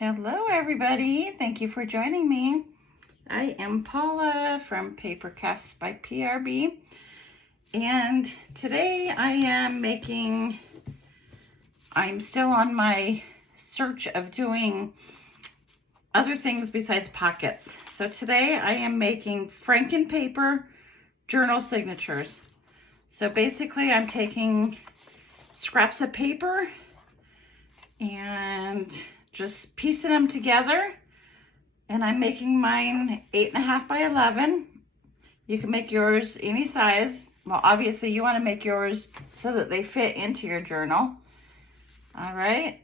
Hello everybody, thank you for joining me. I am Paula from Paper Crafts by PRB, and today I'm still on my search of doing other things besides pockets. So today I am making Franken paper journal signatures. So basically I'm taking scraps of paper and just piecing them together, and I'm making mine 8.5 by 11. You can make yours any size. Well, obviously you want to make yours so that they fit into your journal. All right,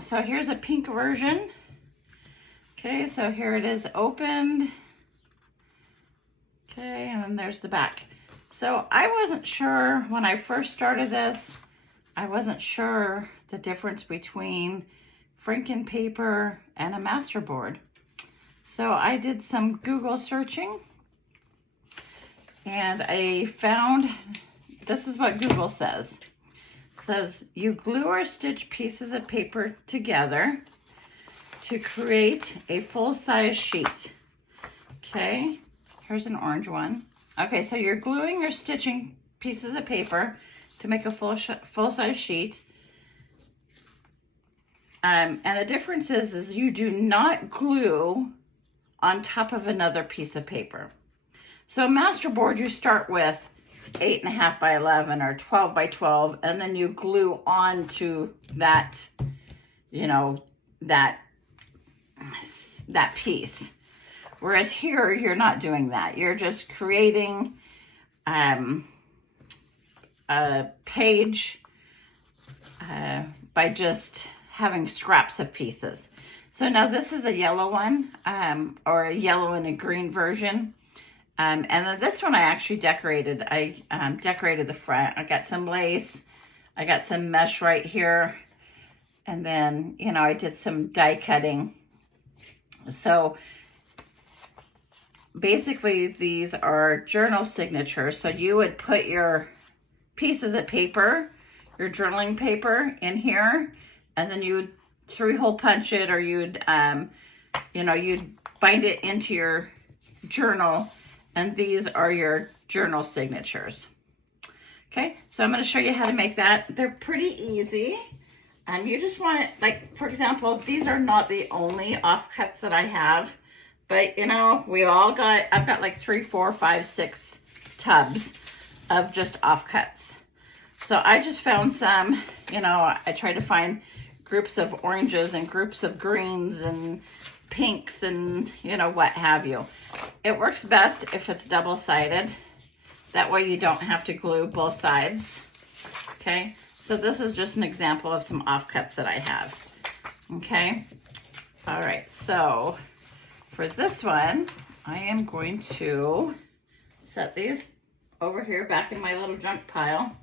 so here's a pink version. Okay, so here it is opened. Okay, and then there's the back. So I wasn't sure when I first started this, I wasn't sure the difference between Franken paper and a masterboard. So I did some Google searching and I found, this is what Google says. It says, you glue or stitch pieces of paper together to create a full-size sheet. Okay, here's an orange one. Okay, so you're gluing or stitching pieces of paper to make a full-size sheet. And the difference is you do not glue on top of another piece of paper. So a masterboard, you start with 8.5 by 11 or 12 by 12, and then you glue onto that, you know, that piece. Whereas here, you're not doing that. You're just creating a page by just having scraps of pieces. So now this is a yellow one, or a yellow and a green version. And then this one I actually decorated. I decorated the front. I got some lace. I got some mesh right here. And then, you know, I did some die cutting. So basically these are journal signatures. So you would put your pieces of paper, your journaling paper in here, and then you would 3-hole punch it, or you'd, you know, you'd bind it into your journal, and these are your journal signatures. Okay, so I'm going to show you how to make that. They're pretty easy. You just want it, like, for example, these are not the only offcuts that I have, but, you know, I've got like 3, 4, 5, 6 tubs of just offcuts. So I just found some, you know, I tried to find groups of oranges and groups of greens and pinks and, you know, what have you. It works best if it's double-sided. That way you don't have to glue both sides. Okay, so this is just an example of some offcuts that I have. Okay, all right, so for this one, I am going to set these over here back in my little junk pile.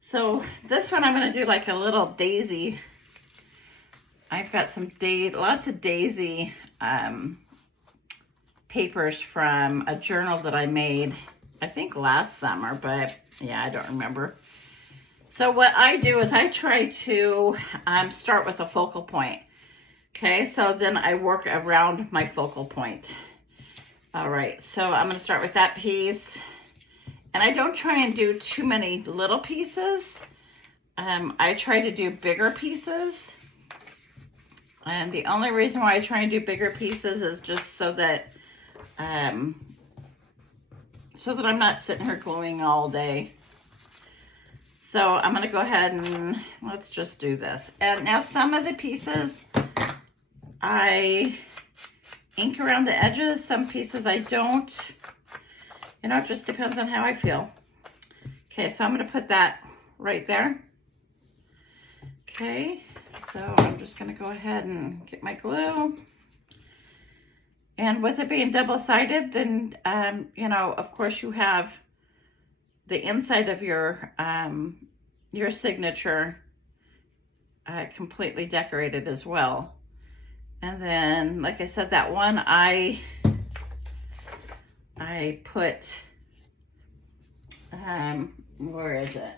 So this one I'm going to do like a little daisy. I've got some lots of daisy papers from a journal that I made, I think last summer, but yeah, I don't remember. So what I do is I try to start with a focal point. Okay, so then I work around my focal point. All right, so I'm going to start with that piece. And I don't try and do too many little pieces. I try to do bigger pieces. And the only reason why I try and do bigger pieces is just so that I'm not sitting here gluing all day. So I'm going to go ahead and let's just do this. And now some of the pieces I ink around the edges. Some pieces I don't. You know, it just depends on how I feel. Okay, so I'm going to put that right there. Okay, so I'm just going to go ahead and get my glue. And with it being double-sided, then, you know, of course you have the inside of your signature completely decorated as well. And then, like I said, that one I put, where is it?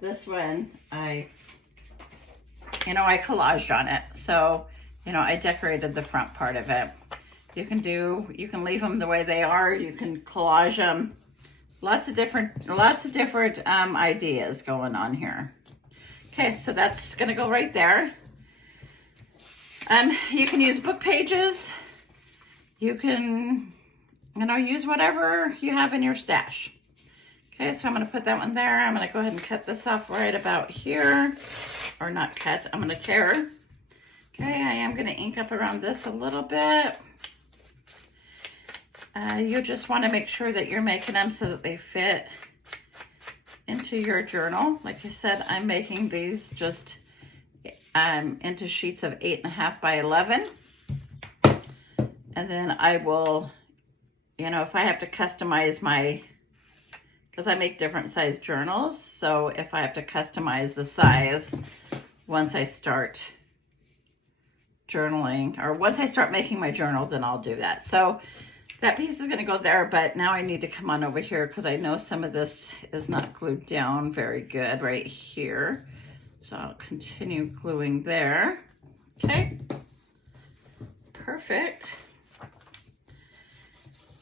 This one I you know, I collaged on it. So, you know, I decorated the front part of it. You can leave them the way they are. You can collage them. Lots of different ideas going on here. Okay, so that's gonna go right there. You can use book pages. You can, you know, use whatever you have in your stash. Okay, so I'm gonna put that one there. I'm gonna go ahead and cut this off right about here. Or not cut, I'm gonna tear. Okay, I am gonna ink up around this a little bit. You just wanna make sure that you're making them so that they fit into your journal. Like I said, I'm making these just into sheets of 8.5 by 11. And then I will, you know, if I have to customize because I make different size journals. So if I have to customize the size once I start journaling, or once I start making my journal, then I'll do that. So that piece is going to go there, but now I need to come on over here because I know some of this is not glued down very good right here. So I'll continue gluing there. Okay. Perfect.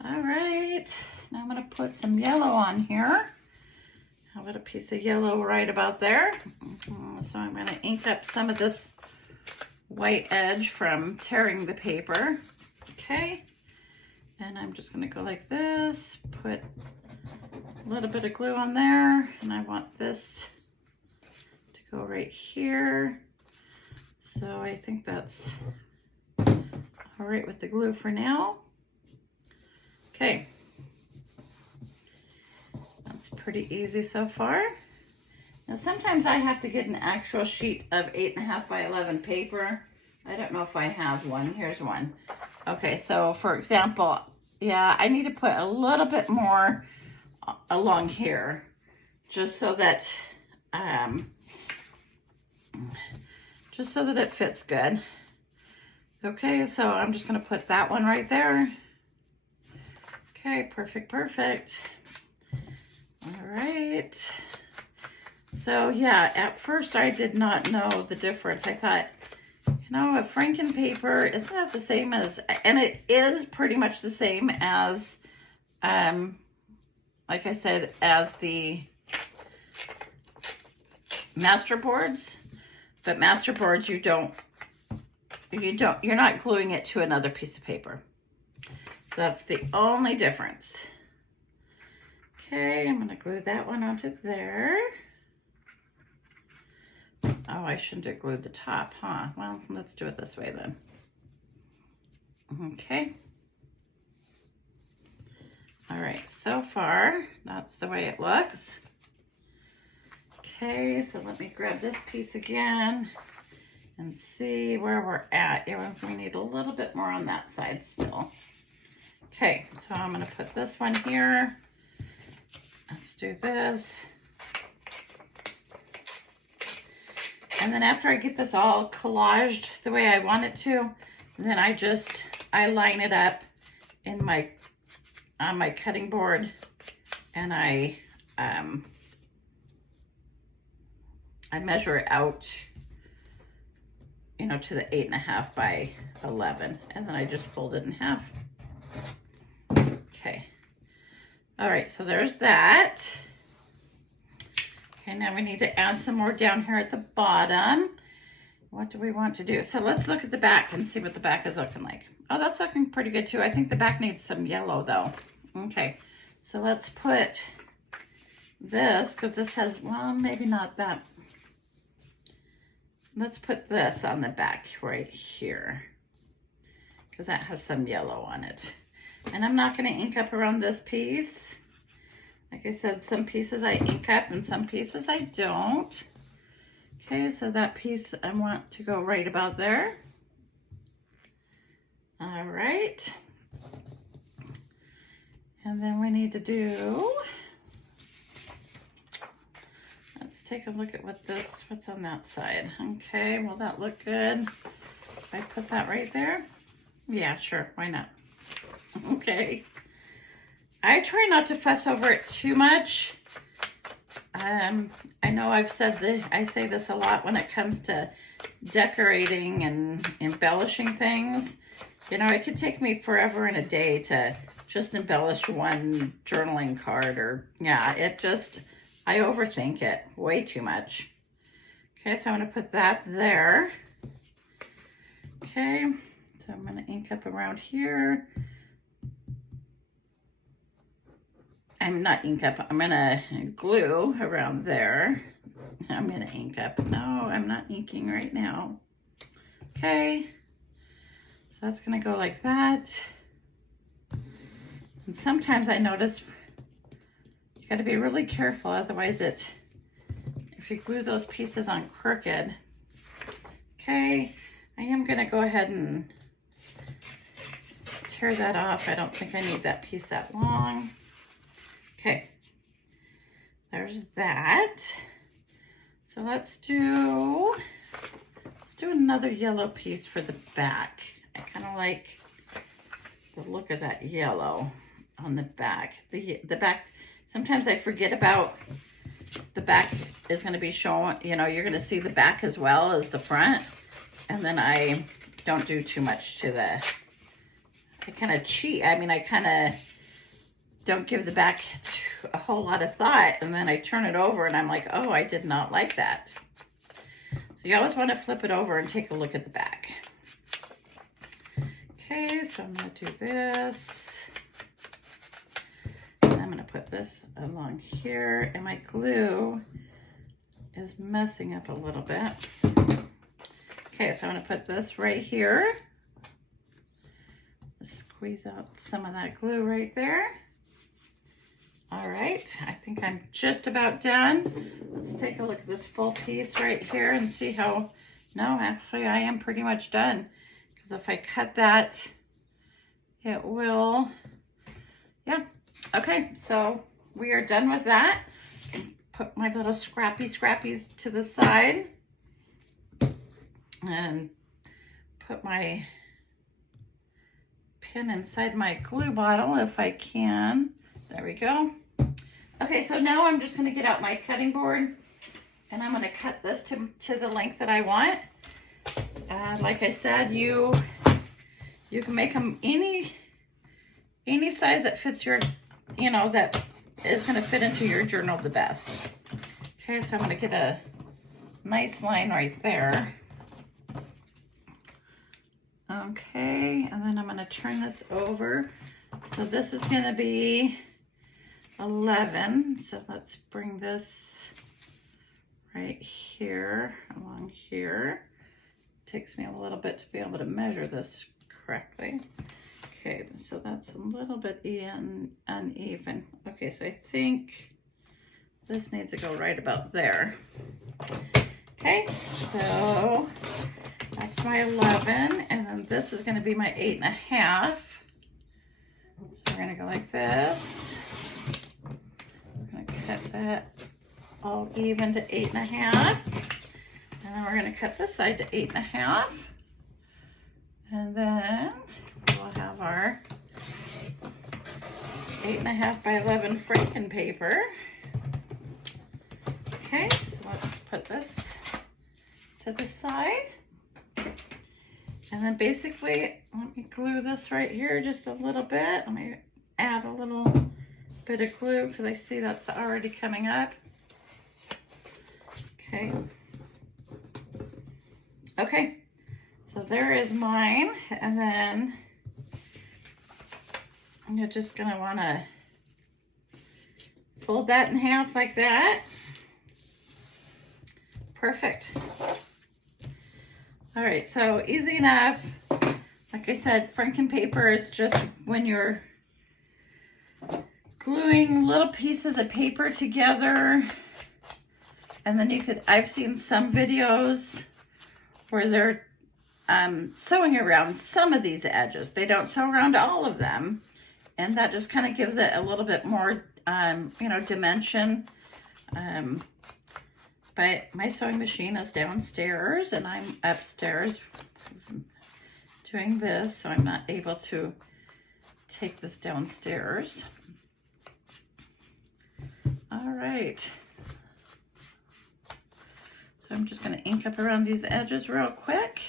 All right. Now I'm going to put some yellow on here. I'll put a piece of yellow right about there. So I'm going to ink up some of this white edge from tearing the paper. Okay. And I'm just going to go like this, put a little bit of glue on there, and I want this to go right here. So I think that's all right with the glue for now. Okay. That's pretty easy so far. Now sometimes I have to get an actual sheet of 8.5 by 11 paper. I don't know if I have one. Here's one. Okay, so for example, yeah, I need to put a little bit more along here, just so that it fits good. Okay, so I'm just gonna put that one right there. Okay, perfect, perfect. All right. So yeah, at first I did not know the difference. I thought, you know, a Franken paper, isn't that the same as, and it is pretty much the same as, like I said, as the master boards, but master boards, you're not gluing it to another piece of paper. So that's the only difference. Okay, I'm gonna glue that one onto there. Oh, I shouldn't have glued the top, huh? Well, let's do it this way then. Okay. All right, so far, that's the way it looks. Okay, so let me grab this piece again and see where we're at. Yeah, we need a little bit more on that side still. Okay, so I'm gonna put this one here. Let's do this. And then after I get this all collaged the way I want it to, then I line it up in on my cutting board, and I measure it out, you know, to the 8.5 by 11, and then I just fold it in half. Okay. All right, so there's that. Okay, now we need to add some more down here at the bottom. What do we want to do? So let's look at the back and see what the back is looking like. Oh, that's looking pretty good too. I think the back needs some yellow though. Okay, so let's put this, because this has, well, maybe not that. Let's put this on the back right here, because that has some yellow on it. And I'm not going to ink up around this piece. Like I said, some pieces I ink up and some pieces I don't. Okay, so that piece I want to go right about there. All right. And then we need to do, let's take a look at what's on that side. Okay, will that look good if I put that right there? Yeah, sure, why not? Okay. I try not to fuss over it too much. I know I say this a lot when it comes to decorating and embellishing things, you know, it could take me forever and a day to just embellish one journaling card, or yeah, I overthink it way too much. Okay, so I'm going to put that there. Okay, so I'm going to ink up around here. I'm not ink up, I'm going to glue around there. I'm going to ink up. No, I'm not inking right now. Okay, so that's going to go like that. And sometimes I notice you got to be really careful, otherwise if you glue those pieces on crooked. Okay, I am going to go ahead and tear that off. I don't think I need that piece that long. Okay, there's that. So let's do another yellow piece for the back. I kind of like the look of that yellow on the back. The back, sometimes I forget about the back is going to be shown, you know, you're going to see the back as well as the front. And then I don't do too much to I kind of cheat. I mean, I kind of don't give the back a whole lot of thought. And then I turn it over and I'm like, oh, I did not like that. So you always want to flip it over and take a look at the back. Okay, so I'm going to do this. And I'm going to put this along here. And my glue is messing up a little bit. Okay, so I'm going to put this right here. Squeeze out some of that glue right there. All right, I think I'm just about done. Let's take a look at this full piece right here and see how, no, actually I am pretty much done. Because if I cut that, it will, yeah. Okay, so we are done with that. Put my little scrappies to the side. And put my pin inside my glue bottle if I can. There we go. Okay, so now I'm just going to get out my cutting board and I'm going to cut this to the length that I want. Like I said, you can make them any size that fits your, you know, that is going to fit into your journal the best. Okay, so I'm going to get a nice line right there. Okay, and then I'm going to turn this over. So this is going to be 11. So let's bring this right here, along here. Takes me a little bit to be able to measure this correctly. Okay, so that's a little bit uneven. Okay, so I think this needs to go right about there. Okay, so that's my 11, and then this is going to be my 8.5. So we're going to go like this. We're going to cut that all even to 8.5. And then we're going to cut this side to 8.5. And then we'll have our 8.5 by 11 Franken paper. Okay, so let's put this to the side. And then basically, let me glue this right here just a little bit. Let me add a little bit of glue because I see that's already coming up. Okay. Okay, so there is mine. And then I'm just gonna wanna fold that in half like that. Perfect. All right, so easy enough. Like I said, Franken paper is just when you're gluing little pieces of paper together. And then you could, I've seen some videos where they're sewing around some of these edges. They don't sew around all of them. And that just kind of gives it a little bit more, you know, dimension. But my sewing machine is downstairs and I'm upstairs doing this, so I'm not able to take this downstairs. All right. So I'm just going to ink up around these edges real quick.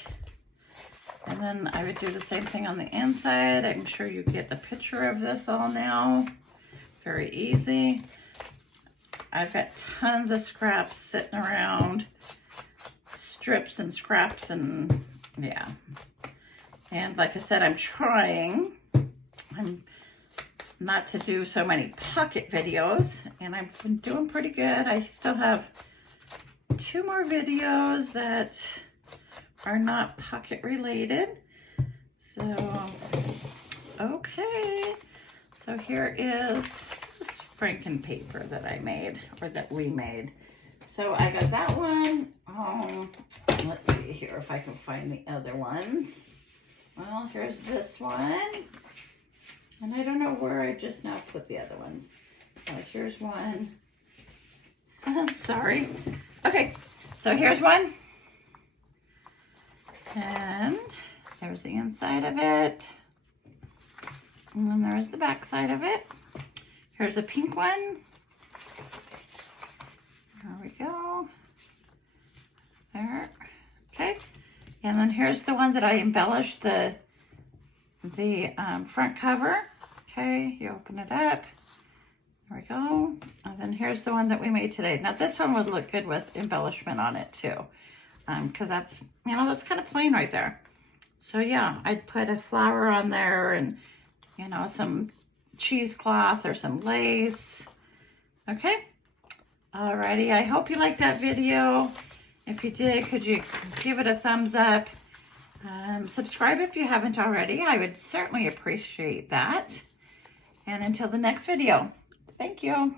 And then I would do the same thing on the inside. I'm sure you get the picture of this all now. Very easy. I've got tons of scraps sitting around. Strips and scraps and yeah. And like I said, I'm trying not to do so many pocket videos. And I've been doing pretty good. I still have 2 more videos that are not pocket related. So, okay. So here is this Franken paper that I made, or that we made. So I got that one. Let's see here if I can find the other ones. Well, here's this one. And I don't know where I just now put the other ones. Here's one. Sorry. Okay, so here's one. And there's the inside of it. And then there's the back side of it. Here's a pink one. There we go. There. Okay. And then here's the one that I embellished the front cover. Okay, you open it up. There we go. And then here's the one that we made today. Now this one would look good with embellishment on it too. Because that's, you know, that's kind of plain right there. So yeah, I'd put a flower on there and, you know, some cheesecloth or some lace. Okay. Alrighty, I hope you liked that video. If you did, could you give it a thumbs up? Subscribe if you haven't already. I would certainly appreciate that. And until the next video, thank you.